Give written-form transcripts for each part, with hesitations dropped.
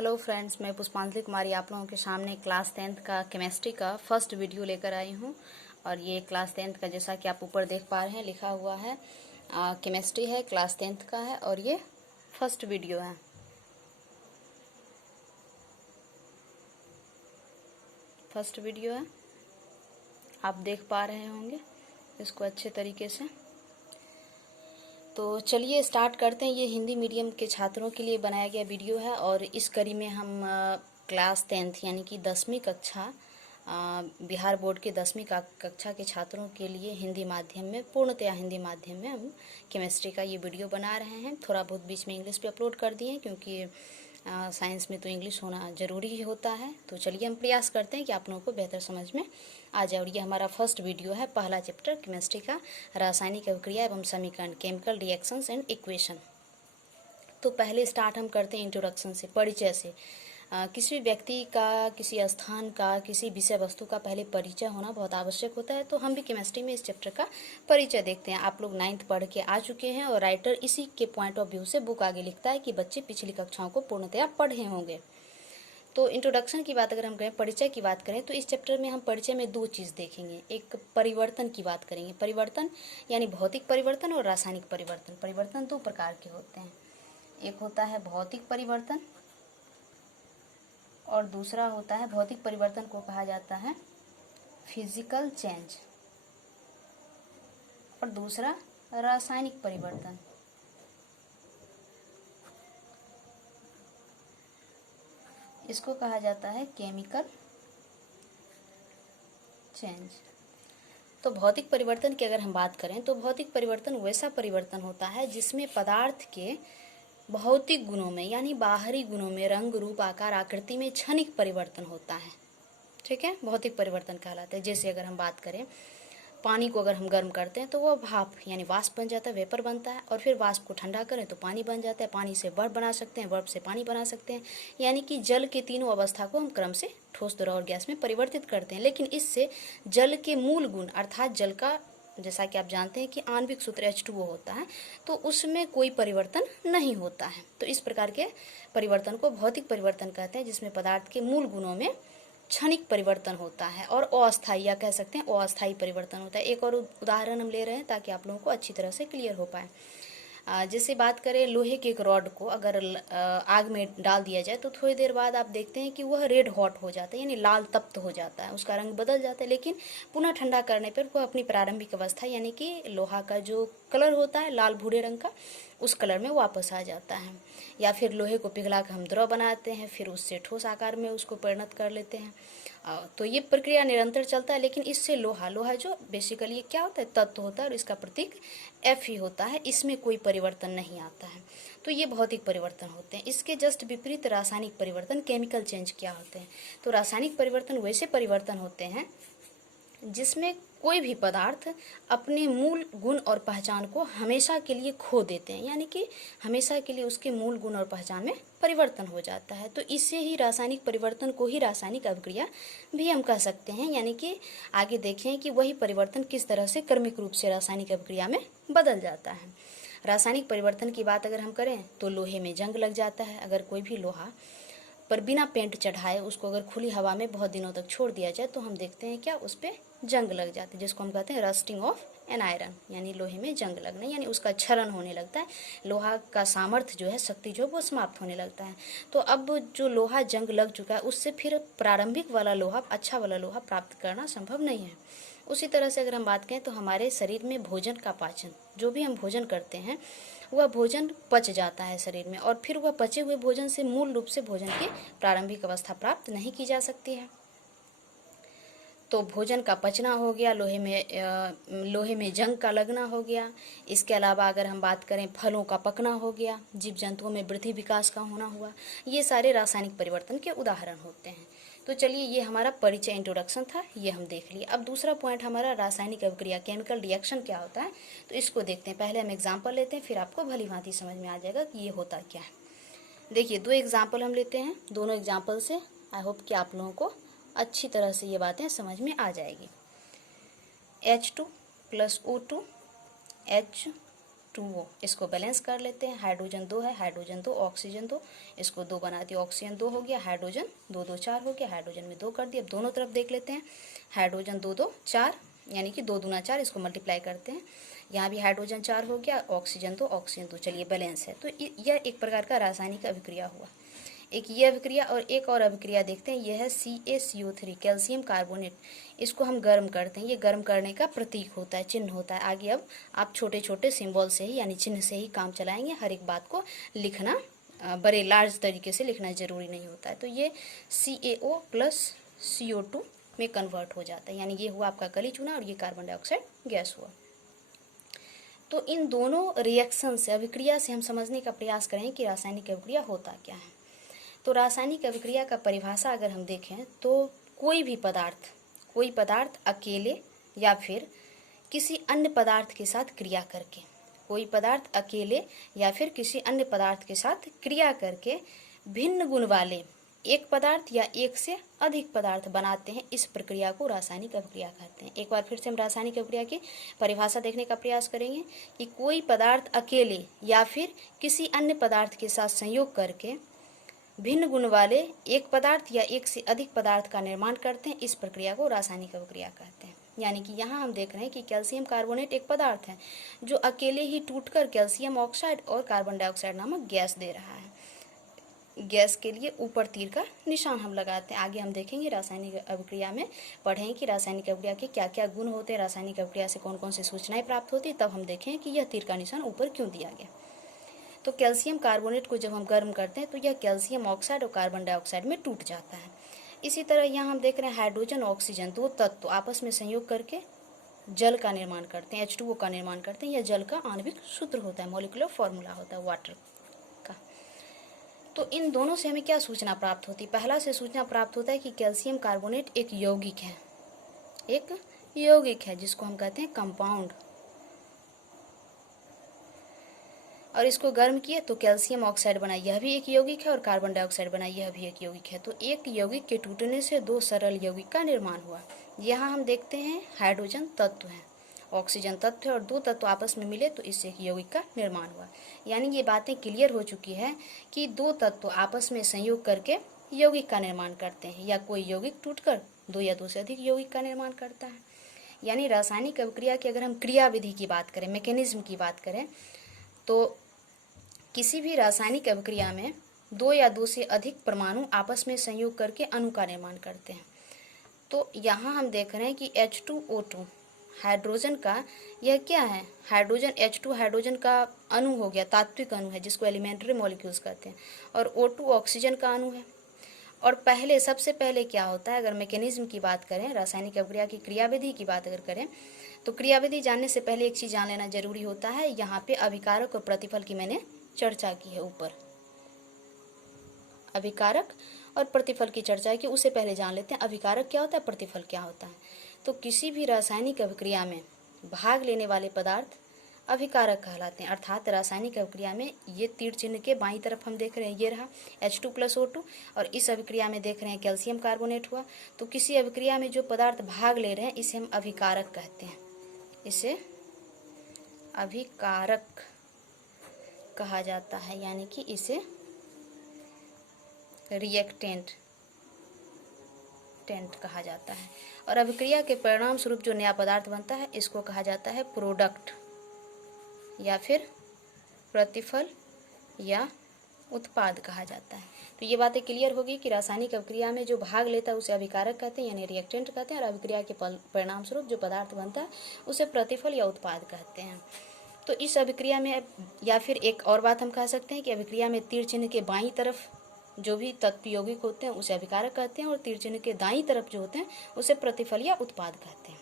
Hello friends, मैं पुष्पांजलि कुमारी आप लोगों के सामने क्लास 10th का केमिस्ट्री का फर्स्ट वीडियो लेकर आई हूं। और ये क्लास 10th का, जैसा कि आप ऊपर देख पा रहे हैं, लिखा हुआ है केमिस्ट्री है, क्लास 10th का है और ये फर्स्ट वीडियो है। फर्स्ट वीडियो है, आप देख पा रहे होंगे इसको अच्छे तरीके से। तो चलिए स्टार्ट करते हैं। ये हिंदी मीडियम के छात्रों के लिए बनाया गया वीडियो है और इस कड़ी में हम क्लास 10th यानी कि 10वीं कक्षा बिहार बोर्ड के 10वीं कक्षा के छात्रों के लिए हिंदी माध्यम में, पूर्णतया हिंदी माध्यम में हम केमिस्ट्री का ये वीडियो बना रहे हैं। थोड़ा बहुत बीच में इंग्लिश भी अपलोड कर दिए क्योंकि साइंस में तो इंग्लिश होना ज़रूरी ही होता है। तो चलिए हम प्रयास करते हैं कि आप लोगों को बेहतर समझ में आ जाए। और ये हमारा फर्स्ट वीडियो है, पहला चैप्टर केमिस्ट्री का, रासायनिक अभिक्रिया एवं समीकरण, केमिकल रिएक्शंस एंड इक्वेशन। तो पहले स्टार्ट हम करते हैं इंट्रोडक्शन से, परिचय से। किसी भी व्यक्ति का, किसी स्थान का, किसी विषय वस्तु का पहले परिचय होना बहुत आवश्यक होता है। तो हम भी केमिस्ट्री में इस चैप्टर का परिचय देखते हैं। आप लोग 9th पढ़ के आ चुके हैं और राइटर इसी के पॉइंट ऑफ व्यू से बुक आगे लिखता है कि बच्चे पिछली कक्षाओं को पूर्णतया पढ़े होंगे। तो इंट्रोडक्शन की बात अगर हम करें, परिचय की बात करें, तो इस चैप्टर में हम परिचय में दो चीज़ देखेंगे। एक परिवर्तन की बात करेंगे, परिवर्तन यानी भौतिक परिवर्तन और रासायनिक परिवर्तन। परिवर्तन दो प्रकार के होते हैं, एक होता है भौतिक परिवर्तन और दूसरा होता है, भौतिक परिवर्तन को कहा जाता है फिजिकल चेंज, और दूसरा रासायनिक परिवर्तन। इसको कहा जाता है केमिकल चेंज। तो भौतिक परिवर्तन की अगर हम बात करें तो भौतिक परिवर्तन वैसा परिवर्तन होता है जिसमें पदार्थ के भौतिक गुणों में यानी बाहरी गुणों में, रंग, रूप, आकार, आकृति में क्षणिक परिवर्तन होता है। ठीक है, भौतिक परिवर्तन कहलाता है। जैसे अगर हम बात करें, पानी को अगर हम गर्म करते हैं तो वह भाप यानी वाष्प बन जाता है, वेपर बनता है, और फिर वाष्प को ठंडा करें तो पानी बन जाता है। पानी से बर्फ बना सकते हैं, बर्फ से पानी बना सकते हैं। यानी कि जल के तीनों अवस्था को हम क्रम से ठोस, द्रव और गैस में परिवर्तित करते हैं। लेकिन इससे जल के मूल गुण अर्थात जल का, जैसा कि आप जानते हैं कि आणविक सूत्र H2O होता है, तो उसमें कोई परिवर्तन नहीं होता है। तो इस प्रकार के परिवर्तन को भौतिक परिवर्तन कहते हैं, जिसमें पदार्थ के मूल गुणों में क्षणिक परिवर्तन होता है और अस्थायी, या कह सकते हैं अस्थायी परिवर्तन होता है। एक और उदाहरण हम ले रहे हैं ताकि आप लोगों को अच्छी तरह से क्लियर हो पाए। जैसे बात करें, लोहे के एक रॉड को अगर आग में डाल दिया जाए तो थोड़ी देर बाद आप देखते हैं कि वह रेड हॉट हो जाता है, यानी लाल तप्त हो जाता है, उसका रंग बदल जाता है। लेकिन पुनः ठंडा करने पर वह अपनी प्रारंभिक अवस्था यानी कि लोहा का जो कलर होता है लाल भूरे रंग का, उस कलर में वापस आ जाता है। या फिर लोहे को पिघला कर हम द्रव बनाते हैं, फिर उससे ठोस आकार में उसको परिणत कर लेते हैं। तो ये प्रक्रिया निरंतर चलता है। लेकिन इससे लोहा जो बेसिकली क्या होता है, तत्व होता है, और इसका प्रतीक F ही होता है, इसमें कोई परिवर्तन नहीं आता है। तो ये भौतिक परिवर्तन होते हैं। इसके जस्ट विपरीत रासायनिक परिवर्तन, केमिकल चेंज क्या होते हैं। तो रासायनिक परिवर्तन वैसे परिवर्तन होते हैं जिसमें कोई भी पदार्थ अपने मूल गुण और पहचान को हमेशा के लिए खो देते हैं, यानी कि हमेशा के लिए उसके मूल गुण और पहचान में परिवर्तन हो जाता है। तो इससे ही रासायनिक परिवर्तन को ही रासायनिक अभिक्रिया भी हम कह सकते हैं। यानी कि आगे देखें कि वही परिवर्तन किस तरह से क्रमिक रूप से रासायनिक अभिक्रिया में बदल जाता है। रासायनिक परिवर्तन की बात अगर हम करें तो लोहे में जंग लग जाता है। अगर कोई भी लोहा पर बिना पेंट चढ़ाए उसको अगर खुली हवा में बहुत दिनों तक छोड़ दिया जाए तो हम देखते हैं क्या, उस पर जंग लग जाती है, जिसको हम कहते हैं रस्टिंग ऑफ एन आयरन, यानी लोहे में जंग लगना, यानी उसका क्षरण होने लगता है। लोहा का सामर्थ्य जो है, शक्ति जो, वो समाप्त होने लगता है। तो अब जो लोहा जंग लग चुका है उससे फिर प्रारंभिक वाला लोहा, अच्छा वाला लोहा प्राप्त करना संभव नहीं है। उसी तरह से अगर हम बात करें तो हमारे शरीर में भोजन का पाचन, जो भी हम भोजन करते हैं वह भोजन पच जाता है शरीर में, और फिर वह पचे हुए भोजन से मूल रूप से भोजन की प्रारंभिक अवस्था प्राप्त नहीं की जा सकती है। तो भोजन का पचना हो गया, लोहे में जंग का लगना हो गया। इसके अलावा अगर हम बात करें, फलों का पकना हो गया, जीव जंतुओं में वृद्धि विकास का होना हुआ, ये सारे रासायनिक परिवर्तन के उदाहरण होते हैं। तो चलिए, ये हमारा परिचय इंट्रोडक्शन था, ये हम देख लिए। अब दूसरा पॉइंट हमारा रासायनिक अभिक्रिया, केमिकल रिएक्शन क्या होता है, तो इसको देखते हैं। पहले हम एग्जाम्पल लेते हैं, फिर आपको भली भांति समझ में आ जाएगा कि ये होता क्या है। देखिए, दो एग्जाम्पल हम लेते हैं, दोनों एग्जाम्पल से आई होप कि आप लोगों को अच्छी तरह से ये बातें समझ में आ जाएगी। H2 + O2 H H2O, इसको बैलेंस कर लेते हैं। हाइड्रोजन 2 है, हाइड्रोजन 2, ऑक्सीजन 2, इसको 2 बना दिया, ऑक्सीजन 2 हो गया, हाइड्रोजन 2 2 4 हो गया, हाइड्रोजन में 2 कर दिया। अब दोनों तरफ देख लेते हैं, हाइड्रोजन 2 2 4 यानी कि 2 दूना 4, इसको मल्टीप्लाई करते हैं। यहाँ भी हाइड्रोजन 4 हो गया, ऑक्सीजन 2 ऑक्सीजन 2, चलिए बैलेंस है। तो यह एक प्रकार का रासायनिक अभिक्रिया हुआ। एक ये अभिक्रिया और एक और अभिक्रिया देखते हैं, यह है CaCO3 कैल्शियम कार्बोनेट। इसको हम गर्म करते हैं, ये गर्म करने का प्रतीक होता है, चिन्ह होता है। आगे अब आप छोटे छोटे सिंबल से ही यानी चिन्ह से ही काम चलाएंगे, हर एक बात को लिखना बड़े लार्ज तरीके से लिखना जरूरी नहीं होता है। तो ये CaO प्लस CO2 में कन्वर्ट हो जाता है, यानी ये हुआ आपका कली चूना और ये कार्बन डाइऑक्साइड गैस हुआ। तो इन दोनों रिएक्शन से, अभिक्रिया से हम समझने का प्रयास करें कि रासायनिक अभिक्रिया होता क्या है। तो रासायनिक अभिक्रिया का परिभाषा अगर हम देखें तो कोई पदार्थ अकेले या फिर किसी अन्य पदार्थ के साथ क्रिया करके, कोई पदार्थ अकेले या फिर किसी अन्य पदार्थ के साथ क्रिया करके भिन्न गुण वाले एक पदार्थ या एक से अधिक पदार्थ बनाते हैं, इस प्रक्रिया को रासायनिक अभिक्रिया कहते हैं। एक बार फिर से हम रासायनिक अभिक्रिया की परिभाषा देखने का प्रयास करेंगे कि कोई पदार्थ अकेले या फिर किसी अन्य पदार्थ के साथ संयोग करके भिन्न गुण वाले एक पदार्थ या एक से अधिक पदार्थ का निर्माण करते हैं, इस प्रक्रिया को रासायनिक अभिक्रिया कहते हैं। यानी कि यहाँ हम देख रहे हैं कि कैल्शियम कार्बोनेट एक पदार्थ है जो अकेले ही टूटकर कैल्शियम ऑक्साइड और कार्बन डाइऑक्साइड नामक गैस दे रहा है। गैस के लिए ऊपर तीर का निशान हम लगाते हैं। आगे हम देखेंगे रासायनिक अभिक्रिया में पढ़ेंगे कि रासायनिक अभिक्रिया के क्या क्या गुण होते हैं, रासायनिक अभिक्रिया से कौन कौन सी सूचनाएं प्राप्त होती, तब हम देखें कि यह तीर का निशान ऊपर क्यों दिया गया। तो कैल्शियम कार्बोनेट को जब हम गर्म करते हैं तो यह कैल्शियम ऑक्साइड और कार्बन डाइऑक्साइड में टूट जाता है। इसी तरह यहाँ हम देख रहे हैं हाइड्रोजन ऑक्सीजन 2 तत्व आपस में संयोग करके जल का निर्माण करते हैं, H2O का निर्माण करते हैं। यह जल का आणविक सूत्र होता है, मॉलिक्यूलर फॉर्मूला होता है वाटर का। तो इन दोनों से हमें क्या सूचना प्राप्त होती है? पहला से सूचना प्राप्त होता है कि कैल्शियम कार्बोनेट एक यौगिक है जिसको हम कहते हैं कंपाउंड, और इसको गर्म किए तो कैल्शियम ऑक्साइड बना, यह भी एक यौगिक है, और कार्बन डाइऑक्साइड बना, यह भी एक यौगिक है। तो एक यौगिक के टूटने से 2 सरल यौगिक का निर्माण हुआ। यहाँ हम देखते हैं हाइड्रोजन तत्व है, ऑक्सीजन तत्व है, और 2 तत्व आपस में मिले तो इससे एक यौगिक का निर्माण हुआ। यानी ये बातें क्लियर हो चुकी है कि 2 तत्व आपस में संयोग करके यौगिक का निर्माण करते हैं, या कोई यौगिक टूटकर 2 या 2 से अधिक यौगिक का निर्माण करता है। यानी रासायनिक अभिक्रिया की अगर हम क्रियाविधि की बात करें, मैकेनिज्म की बात करें, तो किसी भी रासायनिक अभिक्रिया में 2 या 2 से अधिक परमाणु आपस में संयोग करके अणु का निर्माण करते हैं। तो यहाँ हम देख रहे हैं कि H2O2 हाइड्रोजन का, यह क्या है? हाइड्रोजन H2 हाइड्रोजन का अणु हो गया, तात्विक अणु है जिसको एलिमेंट्री मॉलिक्यूल्स कहते हैं, और O2 ऑक्सीजन का अणु है। और सबसे पहले क्या होता है, अगर मैकेनिज्म की बात करें, रासायनिक अभिक्रिया की क्रियाविधि की बात अगर करें, तो क्रियाविधि जानने से पहले एक चीज़ जान लेना जरूरी होता है। यहाँ पे अभिकारक और प्रतिफल की मैंने चर्चा की है, ऊपर अभिकारक और प्रतिफल की चर्चा की, उससे पहले जान लेते हैं अभिकारक क्या होता है, प्रतिफल क्या होता है। तो किसी भी रासायनिक अभिक्रिया में भाग लेने वाले पदार्थ अभिकारक कहलाते हैं। अर्थात रासायनिक अभिक्रिया में ये तीर चिन्ह के बाईं तरफ हम देख रहे हैं, ये रहा H2 + O2, और इस अभिक्रिया में देख रहे हैं कैल्शियम कार्बोनेट हुआ। तो किसी अभिक्रिया में जो पदार्थ भाग ले रहे हैं इसे हम अभिकारक कहते हैं, इसे अभिकारक कहा जाता है, यानी कि इसे रिएक्टेंट कहा जाता है। और अभिक्रिया के परिणाम स्वरूप जो नया पदार्थ बनता है इसको कहा जाता है प्रोडक्ट, या फिर प्रतिफल या उत्पाद कहा जाता है। तो ये बातें क्लियर होगी कि रासायनिक अभिक्रिया में जो भाग लेता है उसे अभिकारक कहते हैं, यानी रिएक्टेंट कहते हैं, और अभिक्रिया के परिणाम स्वरूप जो पदार्थ बनता है उसे प्रतिफल या उत्पाद कहते हैं। तो इस अभिक्रिया में, या फिर एक और बात हम कह सकते हैं कि अभिक्रिया में तीर चिन्ह के बाईं तरफ जो भी तत्व यौगिक होते हैं उसे अभिकारक कहते हैं, और तीर चिन्ह के दाईं तरफ जो होते हैं उसे प्रतिफल या उत्पाद कहते हैं।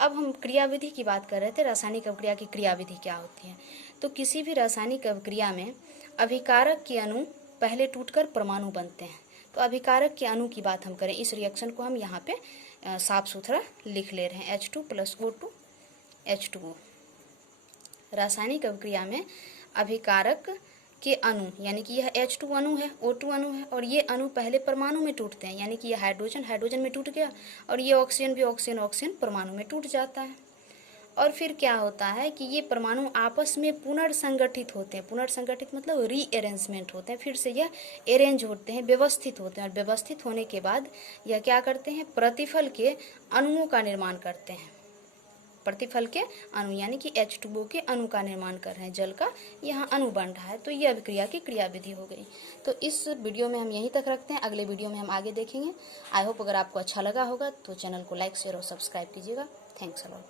अब हम क्रियाविधि की बात कर रहे थे, रासायनिक अभिक्रिया की क्रियाविधि क्या होती है। तो किसी भी रासायनिक अभिक्रिया में अभिकारक के अणु पहले टूटकर परमाणु बनते हैं। तो अभिकारक के अणु की बात हम करें, इस रिएक्शन को हम यहाँ पे साफ सुथरा लिख ले रहे हैं, H2 + O2 H2O। रासायनिक अभिक्रिया में अभिकारक के अणु, यानी कि यह H2 अणु है, O2 अणु है, और ये अणु पहले परमाणु में टूटते हैं, यानी कि यह हाइड्रोजन में टूट गया, और ये ऑक्सीजन भी ऑक्सीजन परमाणु में टूट जाता है। और फिर क्या होता है कि ये परमाणु आपस में पुनर्संगठित होते हैं। पुनर्संगठित मतलब रीअरेंजमेंट होते हैं, फिर से यह अरेंज होते हैं, व्यवस्थित होते हैं, और व्यवस्थित होने के बाद यह क्या करते हैं, प्रतिफल के अणुओं का निर्माण करते हैं। प्रतिफल के अणु यानी कि H2O के अणु का निर्माण कर रहे हैं, जल का यहाँ अणु बन रहा है। तो ये अभिक्रिया की क्रियाविधि हो गई। तो इस वीडियो में हम यहीं तक रखते हैं, अगले वीडियो में हम आगे देखेंगे। आई होप अगर आपको अच्छा लगा होगा तो चैनल को लाइक शेयर और सब्सक्राइब कीजिएगा। Thanks a lot.